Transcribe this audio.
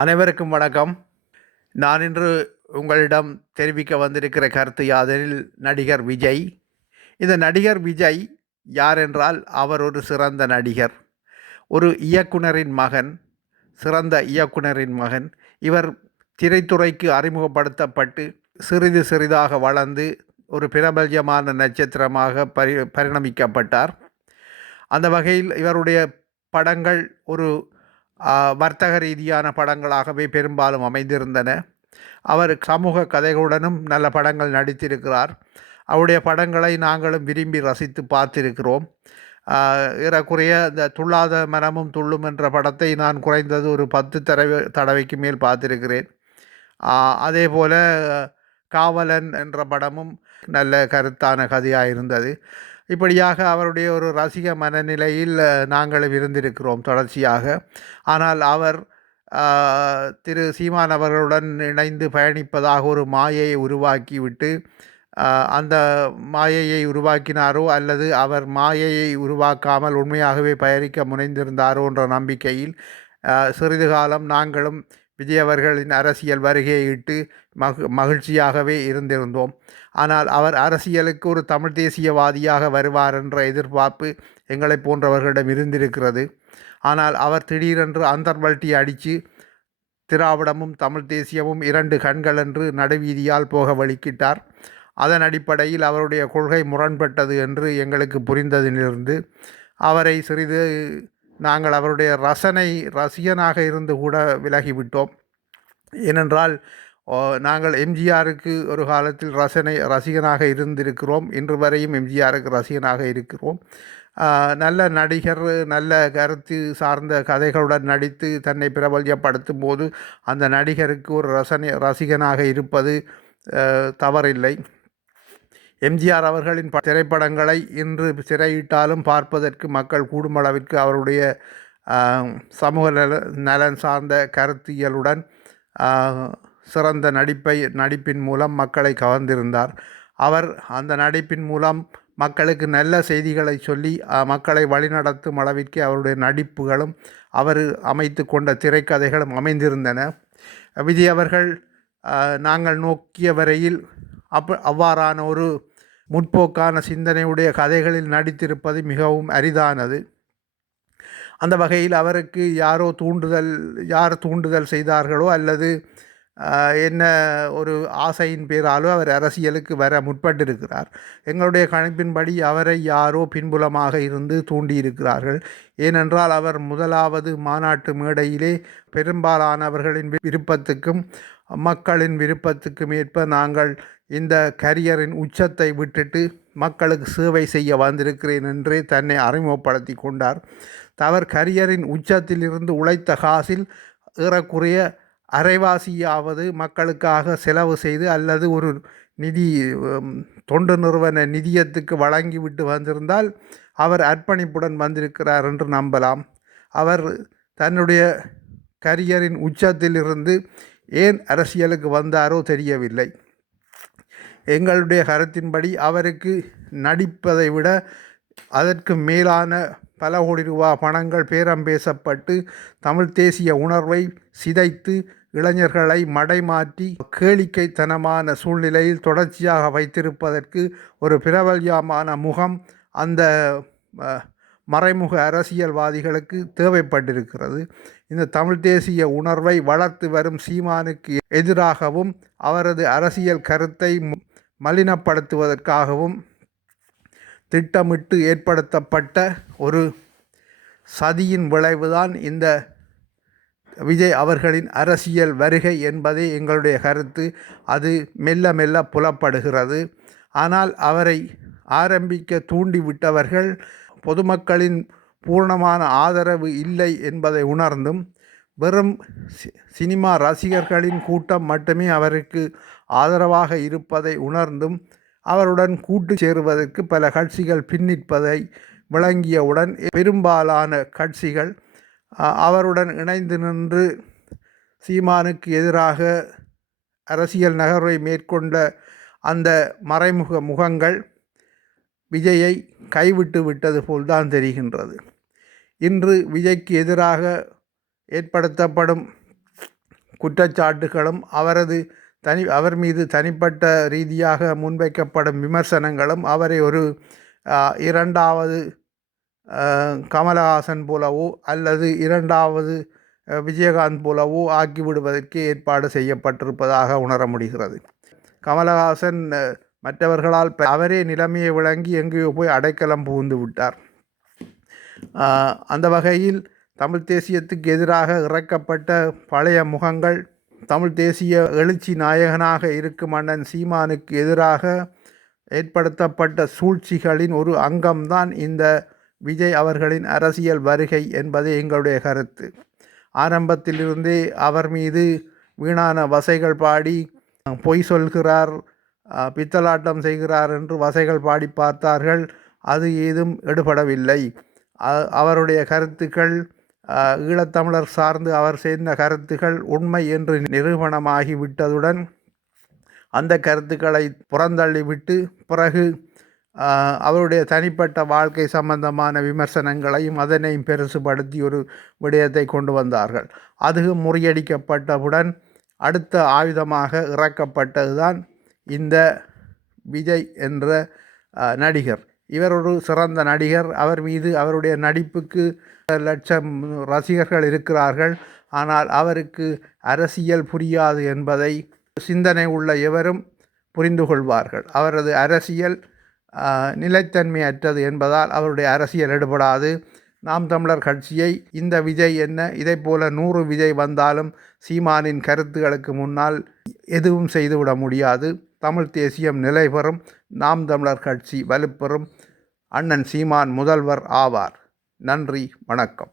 அனைவருக்கும் வணக்கம். நான் இன்று உங்களிடம் தெரிவிக்க வந்திருக்கிற கருத்து யாதெனில் நடிகர் விஜய். இந்த நடிகர் விஜய் யார் என்றால் அவர் ஒரு சிறந்த நடிகர், ஒரு இயக்குனரின் மகன், சிறந்த இயக்குனரின் மகன். இவர் திரைத்துறைக்கு அறிமுகப்படுத்தப்பட்டு சிறிது சிறிதாக வளர்ந்து ஒரு பிரபல்யமான நட்சத்திரமாக பரிணமிக்கப்பட்டார். அந்த வகையில் இவருடைய படங்கள் ஒரு வர்த்தக ரீதியான படங்களாகவே பெரும்பாலும் அமைந்திருந்தன. அவர் சமூக கதைகளுடனும் நல்ல படங்கள் நடித்திருக்கிறார். அவருடைய படங்களை நாங்களும் விரும்பி ரசித்து பார்த்திருக்கிறோம். ஏறக்குறைய இந்த துள்ளாத மனமும் துள்ளும் என்ற படத்தை நான் குறைந்தது ஒரு 10 தடவைக்கு மேல் பார்த்திருக்கிறேன். அதே போல் காவலன் என்ற படமும் நல்ல கருத்தான கதையாக இருந்தது. இப்படியாக அவருடைய ஒரு ரசிக மனநிலையில் நாங்கள் இருந்திருக்கிறோம் தொடர்ச்சியாக. ஆனால் அவர் திரு சீமான் அவர்களுடன் இணைந்து பயணிப்பதாக ஒரு மாயையை உருவாக்கிவிட்டு அந்த மாயையை உருவாக்கினாரோ அல்லது அவர் மாயையை உருவாக்காமல் உண்மையாகவே பயணிக்க முனைந்திருந்தாரோ என்ற நம்பிக்கையில் சிறிது காலம் நாங்களும் விஜய் அவர்களின் அரசியல் வருகையை இட்டு மகிழ்ச்சியாகவே இருந்திருந்தோம். ஆனால் அவர் அரசியலுக்கு ஒரு தமிழ் தேசியவாதியாக வருவார் என்ற எதிர்பார்ப்பு எங்களை போன்றவர்களிடம் இருந்திருக்கிறது. ஆனால் அவர் திடீரென்று அந்தர்வல்ட்டி அடித்து திராவிடமும் தமிழ் தேசியமும் 2 கண்கள் என்று நடுவீதியால் போக வழிக்கிட்டார். அதன் அடிப்படையில் அவருடைய கொள்கை முரண்பட்டது என்று எங்களுக்கு புரிந்ததிலிருந்து அவரை சிறிது நாங்கள் அவருடைய ரசிகனாக இருந்து கூட விலகிவிட்டோம். ஏனென்றால் நாங்கள் எம்ஜிஆருக்கு ஒரு காலத்தில் ரசிகனாக இருந்திருக்கிறோம். இன்று வரையும் எம்ஜிஆருக்கு ரசிகனாக இருக்கிறோம். நல்ல நடிகர், நல்ல கருத்து சார்ந்த கதைகளுடன் நடித்து தன்னை பிரபல்யப்படுத்தும் போது அந்த நடிகருக்கு ஒரு ரசிகனாக இருப்பது தவறில்லை. எம்ஜிஆர் அவர்களின் திரைப்படங்களை இன்று திரையிட்டாலும் பார்ப்பதற்கு மக்கள் கூடுமளவிற்கு அவருடைய சமூக நலன் சார்ந்த கருத்தியலுடன் சிறந்த நடிப்பின் மூலம் மக்களை கவர்ந்திருந்தார். அவர் அந்த நடிப்பின் மூலம் மக்களுக்கு நல்ல செய்திகளை சொல்லி மக்களை வழிநடத்தும் அளவிற்கு அவருடைய நடிப்புகளும் அவர் அமைத்து கொண்ட திரைக்கதைகளும் அமைந்திருந்தன. விஜய் அவர்கள் நாங்கள் நோக்கிய வரையில் அவ்வாறான ஒரு முற்போக்கான சிந்தனையுடைய கதைகளில் நடித்திருப்பது மிகவும் அரிதானது. அந்த வகையில் அவருக்கு யார் தூண்டுதல் செய்தார்களோ அல்லது என்ன ஒரு ஆசையின் பேராலோ அவர் அரசியலுக்கு வர முற்பட்டிருக்கிறார். எங்களுடைய கணிப்பின்படி அவரை யாரோ பின்புலமாக இருந்து தூண்டியிருக்கிறார்கள். ஏனென்றால் அவர் முதலாவது மாநாட்டு மேடையிலே பெரும்பாலானவர்களின் விருப்பத்துக்கும் மக்களின் விருப்பத்துக்கும் ஏற்ப நாங்கள் இந்த கரியரின் உச்சத்தை விட்டுட்டு மக்களுக்கு சேவை செய்ய வந்திருக்கிறேன் என்றே தன்னை அறிமுகப்படுத்தி கொண்டார். அவர் கரியரின் உச்சத்திலிருந்து உழைத்த காசில் ஏறக்குறைய அரைவாசியாவது மக்களுக்காக செலவு செய்து அல்லது ஒரு தொண்டு நிறுவன நிதியத்துக்கு வழங்கிவிட்டு வந்திருந்தால் அவர் அர்ப்பணிப்புடன் வந்திருக்கிறார் என்று நம்பலாம். அவர் தன்னுடைய கரியரின் உச்சத்திலிருந்து ஏன் அரசியலுக்கு வந்தாரோ தெரியவில்லை. எங்களுடைய கருத்தின்படி அவருக்கு நடிப்பதை விட அதற்கு மேலான பல கோடி ரூபாய் பணங்கள் பேரம் பேசப்பட்டு தமிழ் தேசிய உணர்வை சிதைத்து இளைஞர்களை மடைமாற்றி கேளிக்கைத்தனமான சூழ்நிலையில் தொடர்ச்சியாக வைத்திருப்பதற்கு ஒரு பிரபல்யமான முகம் அந்த மறைமுக அரசியல்வாதிகளுக்கு தேவைப்பட்டிருக்கிறது. இந்த தமிழ் தேசிய உணர்வை வளர்த்து வரும் சீமானுக்கு எதிராகவும் அவரது அரசியல் கருத்தை மலினப்படுத்துவதற்காகவும் திட்டமிட்டு ஏற்படுத்தப்பட்ட ஒரு சதியின் விளைவுதான் இந்த விஜய் அவர்களின் அரசியல் வருகை என்பதே எங்களுடைய கருத்து. அது மெல்ல மெல்ல புலப்படுகிறது. ஆனால் அவரை ஆரம்பிக்க தூண்டிவிட்டவர்கள் பொதுமக்களின் பூர்ணமான ஆதரவு இல்லை என்பதை உணர்ந்தும் வெறும் சினிமா ரசிகர்களின் கூட்டம் மட்டுமே அவருக்கு ஆதரவாக இருப்பதை உணர்ந்தும் அவருடன் கூட்டு சேருவதற்கு பல கட்சிகள் பின்னிற்பதை விளங்கியவுடன் பெரும்பாலான கட்சிகள் அவருடன் இணைந்து நின்று சீமானுக்கு எதிராக அரசியல் நகர்வை மேற்கொண்ட அந்த மறைமுக முகங்கள் விஜயை கைவிட்டு விட்டது போல்தான் தெரிகின்றது. இன்று விஜய்க்கு எதிராக ஏற்படுத்தப்படும் குற்றச்சாட்டுகளும் அவர் மீது தனிப்பட்ட ரீதியாக முன்வைக்கப்படும் விமர்சனங்களும் அவரை ஒரு இரண்டாவது கமலஹாசன் போலவோ அல்லது இரண்டாவது விஜயகாந்த் போலவோ ஆக்கிவிடுவதற்கு ஏற்பாடு செய்யப்பட்டிருப்பதாக உணர முடிகிறது. கமலஹாசன் மற்றவர்களால் அவரே நிலைமையை விளங்கி எங்கேயோ போய் அடைக்கலம் புகுந்து விட்டார். அந்த வகையில் தமிழ் தேசியத்துக்கு எதிராக இறக்கப்பட்ட பழைய முகங்கள், தமிழ் தேசிய எழுச்சி நாயகனாக இருக்கும் அண்ணன் சீமானுக்கு எதிராக ஏற்படுத்தப்பட்ட சூழ்ச்சிகளின் ஒரு அங்கம்தான் இந்த விஜய் அவர்களின் அரசியல் வருகை என்பதே எங்களுடைய கருத்து. ஆரம்பத்திலிருந்தே அவர் மீது வீணான வசைகள் பாடி பொய் சொல்கிறார், பித்தலாட்டம் செய்கிறார் என்று வசைகள் பாடி பார்த்தார்கள். அது ஏதும் எடுபடவில்லை. அவருடைய கருத்துக்கள் ஈழத்தமிழர் சார்ந்து அவர் சேர்ந்த கருத்துக்கள் உண்மை என்று நிரூபணமாகிவிட்டதுடன் அந்த கருத்துக்களை புறந்தள்ளிவிட்டு பிறகு அவருடைய தனிப்பட்ட வாழ்க்கை சம்பந்தமான விமர்சனங்களையும் அதனையும் பெருசுபடுத்தி ஒரு விடயத்தை கொண்டு வந்தார்கள். அதுவும் முறியடிக்கப்பட்டவுடன் அடுத்த ஆயுதமாக இறக்கப்பட்டதுதான் இந்த விஜய் என்ற நடிகர். இவர் ஒரு சிறந்த நடிகர். அவர் மீது அவருடைய நடிப்புக்கு லட்சம் ரசிகர்கள் இருக்கிறார்கள். ஆனால் அவருக்கு அரசியல் புரியாது என்பதை சிந்தனை உள்ள எவரும் புரிந்து கொள்வார்கள். அவரது அரசியல் நிலைத்தன்மையற்றது என்பதால் அவருடைய அரசியல் எடுபடாது. நாம் தமிழர் கட்சியை இந்த விஜய் என்ன, இதை போல 100 விஜய் வந்தாலும் சீமானின் கருத்துகளுக்கு முன்னால் எதுவும் செய்துவிட முடியாது. தமிழ் தேசியம் நிலை பெறும். நாம் தமிழர் கட்சி வலுப்பெறும். அண்ணன் சீமான் முதல்வர் ஆவார். நன்றி, வணக்கம்.